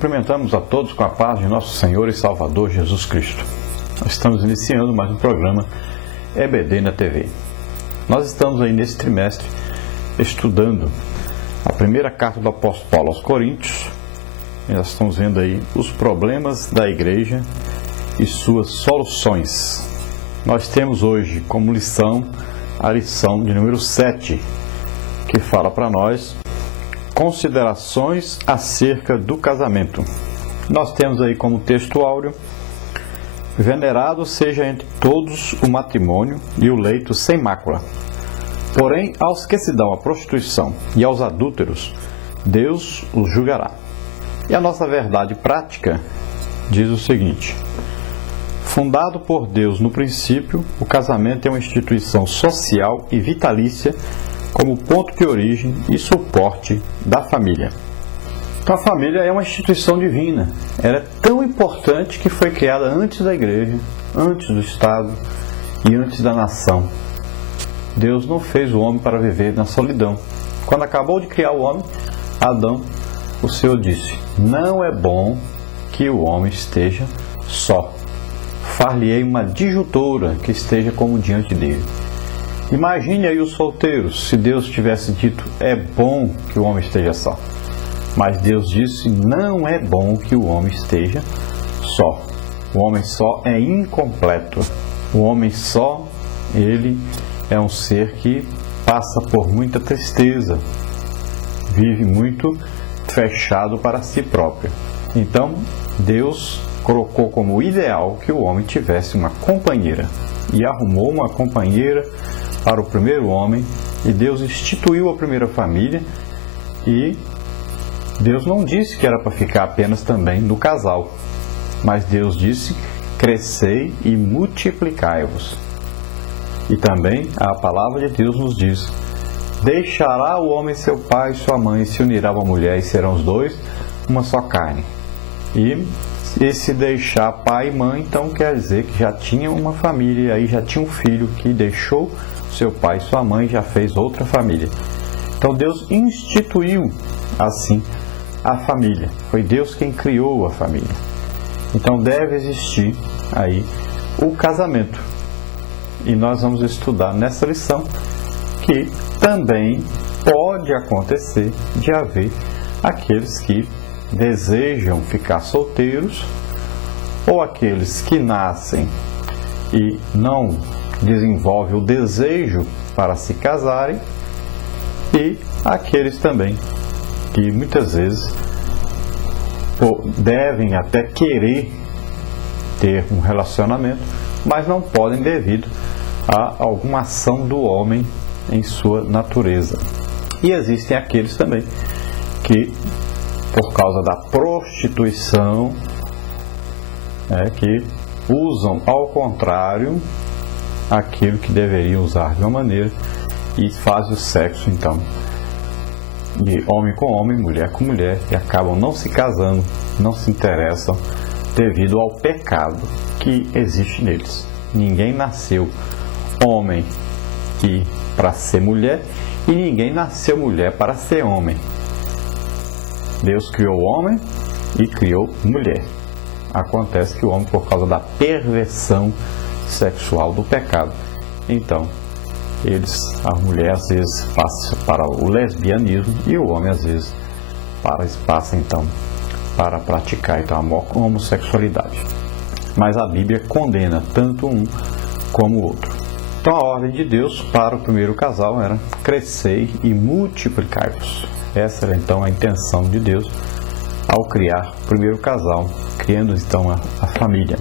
Cumprimentamos a todos com a paz de nosso Senhor e Salvador Jesus Cristo. Nós estamos iniciando mais um programa EBD na TV. Nós estamos aí nesse trimestre estudando a primeira carta do apóstolo Paulo aos Coríntios. E nós estamos vendo aí os problemas da igreja e suas soluções. Nós temos hoje como lição a lição de número 7, que fala para nós considerações acerca do casamento. Nós temos aí como texto áureo: venerado seja entre todos o matrimônio e o leito sem mácula. Porém, aos que se dão à prostituição e aos adúlteros, Deus os julgará. E a nossa verdade prática diz o seguinte: fundado por Deus no princípio, o casamento é uma instituição social e vitalícia como ponto de origem e suporte da família. Então a família é uma instituição divina. Ela é tão importante que foi criada antes da igreja, antes do Estado e antes da nação. Deus não fez o homem para viver na solidão. Quando acabou de criar o homem, Adão, o Senhor disse: não é bom que o homem esteja só. Far-lhe-ei uma disjuntora que esteja como diante dele. Imagine aí os solteiros, se Deus tivesse dito: é bom que o homem esteja só. Mas Deus disse: não é bom que o homem esteja só. O homem só é incompleto. O homem só, ele é um ser que passa por muita tristeza, vive muito fechado para si próprio. Então, Deus colocou como ideal que o homem tivesse uma companheira e arrumou uma companheira para o primeiro homem, e Deus instituiu a primeira família. E Deus não disse que era para ficar apenas também no casal, mas Deus disse: crescei e multiplicai-vos. E também a palavra de Deus nos diz: deixará o homem seu pai e sua mãe, e se unirá a uma mulher, e serão os dois uma só carne. E se deixar pai e mãe, então quer dizer que já tinha uma família, e aí já tinha um filho que deixou seu pai e sua mãe, já fez outra família. Então Deus instituiu assim a família. Foi Deus quem criou a família. Então deve existir aí o casamento. E nós vamos estudar nessa lição que também pode acontecer de haver aqueles que desejam ficar solteiros, ou aqueles que nascem e não desenvolvem o desejo para se casarem, e aqueles também que muitas vezes devem até querer ter um relacionamento, mas não podem devido a alguma ação do homem em sua natureza. E existem aqueles também que, por causa da prostituição, que usam ao contrário aquilo que deveriam usar de uma maneira, e fazem o sexo então de homem com homem, mulher com mulher, e acabam não se casando, não se interessam devido ao pecado que existe neles. Ninguém nasceu homem para ser mulher, e ninguém nasceu mulher para ser homem. Deus criou o homem e criou mulher. Acontece que o homem, por causa da perversão sexual do pecado, então a mulher às vezes passa para o lesbianismo, e o homem às vezes passa então para praticar então a homossexualidade. Mas a Bíblia condena tanto um como o outro. Então a ordem de Deus para o primeiro casal era: crescei e multiplicai-vos. Essa era então a intenção de Deus ao criar o primeiro casal, criando então a família.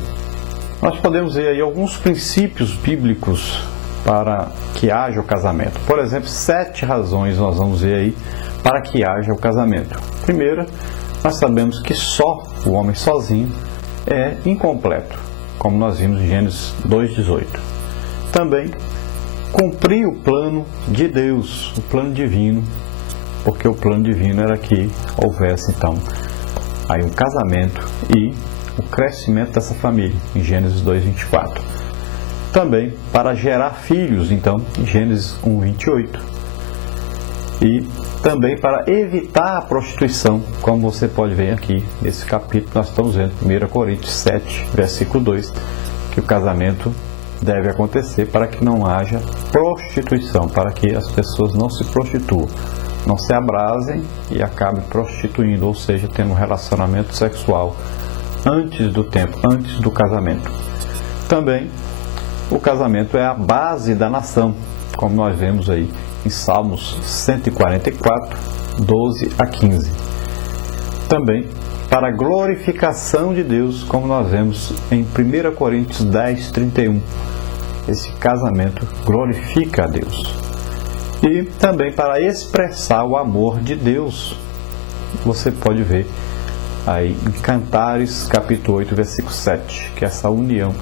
Nós podemos ver aí alguns princípios bíblicos para que haja o casamento. Por exemplo, 7 razões nós vamos ver aí para que haja o casamento. Primeira, nós sabemos que só o homem sozinho é incompleto, como nós vimos em Gênesis 2:18. Também cumprir o plano de Deus, o plano divino, porque o plano divino era que houvesse então aí um casamento e o crescimento dessa família, em Gênesis 2:24. Também para gerar filhos, então, em Gênesis 1:28. e também para evitar a prostituição, como você pode ver aqui nesse capítulo. Nós estamos vendo 1 Coríntios 7, versículo 2, que o casamento deve acontecer para que não haja prostituição, para que as pessoas não se prostituam, não se abrasem e acabem prostituindo, ou seja, tendo um relacionamento sexual antes do tempo, antes do casamento. Também o casamento é a base da nação, como nós vemos aí em Salmos 144, 12 a 15. Também para a glorificação de Deus, como nós vemos em 1 Coríntios 10, 31. Esse casamento glorifica a Deus. E também para expressar o amor de Deus. Você pode ver aí em Cantares, capítulo 8, versículo 7, que essa união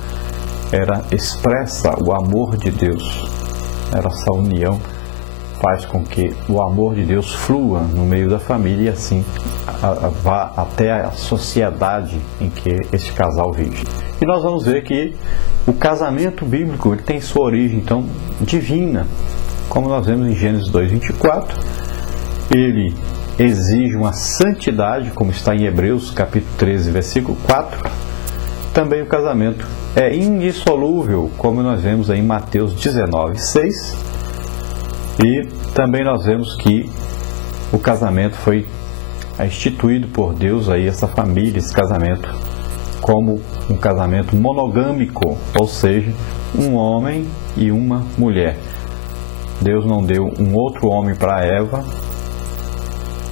expressa o amor de Deus. Essa união faz com que o amor de Deus flua no meio da família e assim vá até a sociedade em que esse casal vive. E nós vamos ver que o casamento bíblico ele tem sua origem então divina, como nós vemos em Gênesis 2:24. Ele exige uma santidade, como está em Hebreus capítulo 13, versículo 4. Também o casamento é indissolúvel, como nós vemos aí em Mateus 19, 6. E também nós vemos que o casamento foi instituído por Deus, aí, essa família, esse casamento, como um casamento monogâmico, ou seja, um homem e uma mulher. Deus não deu um outro homem para Eva,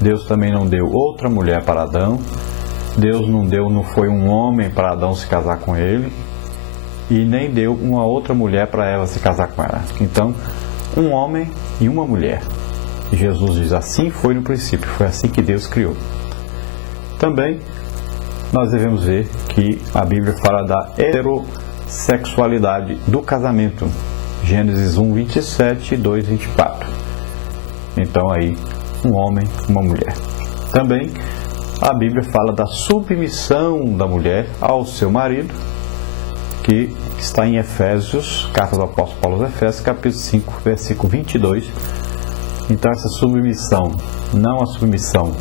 Deus também não deu outra mulher para Adão, Deus não foi um homem para Adão se casar com ele, e nem deu uma outra mulher para Eva se casar com ela. Então, um homem e uma mulher. E Jesus diz, assim foi no princípio, foi assim que Deus criou. Também nós devemos ver que a Bíblia fala da heterossexualidade do casamento. Gênesis 1, 27 e 2, 24. Então aí, um homem e uma mulher. Também a Bíblia fala da submissão da mulher ao seu marido, que está em Efésios, carta do apóstolo Paulo aos Efésios, capítulo 5, versículo 22. Então essa submissão, não a submissão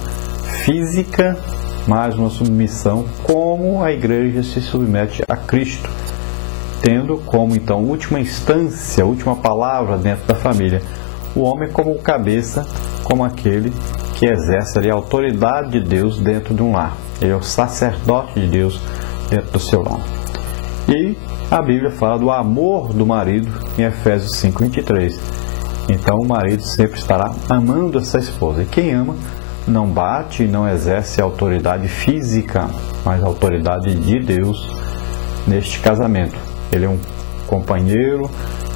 física, mas uma submissão como a igreja se submete a Cristo, tendo como então última instância, última palavra dentro da família, o homem como o cabeça, como aquele que exerce ali a autoridade de Deus dentro de um lar. Ele é o sacerdote de Deus dentro do seu lar. E a Bíblia fala do amor do marido em Efésios 5, 23. Então o marido sempre estará amando essa esposa. E quem ama não bate e não exerce a autoridade física, mas a autoridade de Deus neste casamento. Ele é um companheiro,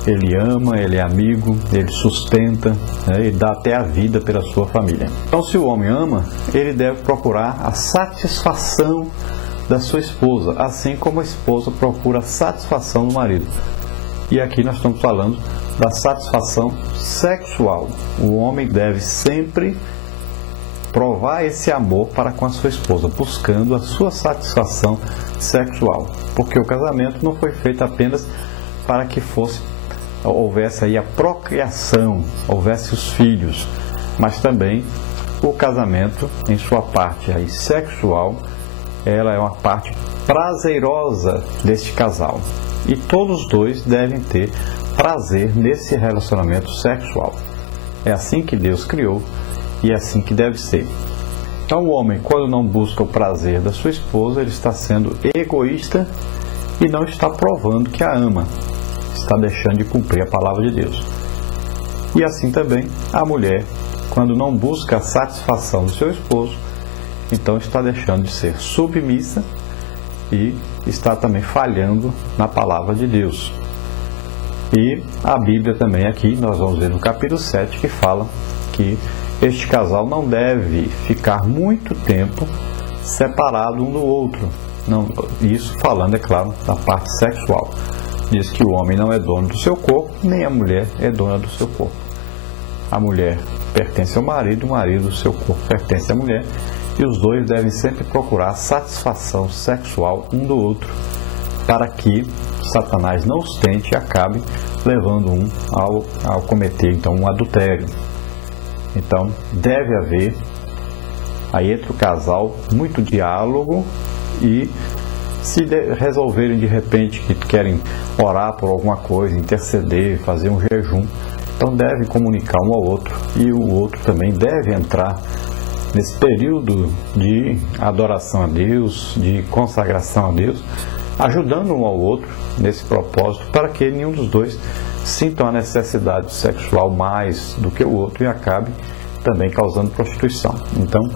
ele ama, ele é amigo, ele sustenta, ele dá até a vida pela sua família. Então se o homem ama, ele deve procurar a satisfação da sua esposa, assim como a esposa procura a satisfação do marido. E aqui nós estamos falando da satisfação sexual. O homem deve sempre provar esse amor para com a sua esposa, buscando a sua satisfação sexual, porque o casamento não foi feito apenas para que houvesse aí a procriação, houvesse os filhos, mas também o casamento, em sua parte aí sexual, ela é uma parte prazerosa deste casal. E todos os dois devem ter prazer nesse relacionamento sexual. É assim que Deus criou e é assim que deve ser. Então o homem, quando não busca o prazer da sua esposa, ele está sendo egoísta e não está provando que a ama. Está deixando de cumprir a palavra de Deus. E assim também a mulher, quando não busca a satisfação do seu esposo, então está deixando de ser submissa e está também falhando na palavra de Deus. E a Bíblia também aqui, nós vamos ver no capítulo 7, que fala que este casal não deve ficar muito tempo separado um do outro. Não, isso falando, é claro, da parte sexual. Diz que o homem não é dono do seu corpo, nem a mulher é dona do seu corpo. A mulher pertence ao marido, o marido, o seu corpo, pertence à mulher. E os dois devem sempre procurar satisfação sexual um do outro, para que Satanás não os tente e acabe levando ao cometer então um adultério. Então, deve haver aí entre o casal muito diálogo e se resolverem de repente que querem orar por alguma coisa, interceder, fazer um jejum, então deve comunicar um ao outro e o outro também deve entrar nesse período de adoração a Deus, de consagração a Deus, ajudando um ao outro nesse propósito para que nenhum dos dois sintam a necessidade sexual mais do que o outro e acabe também causando prostituição. Então,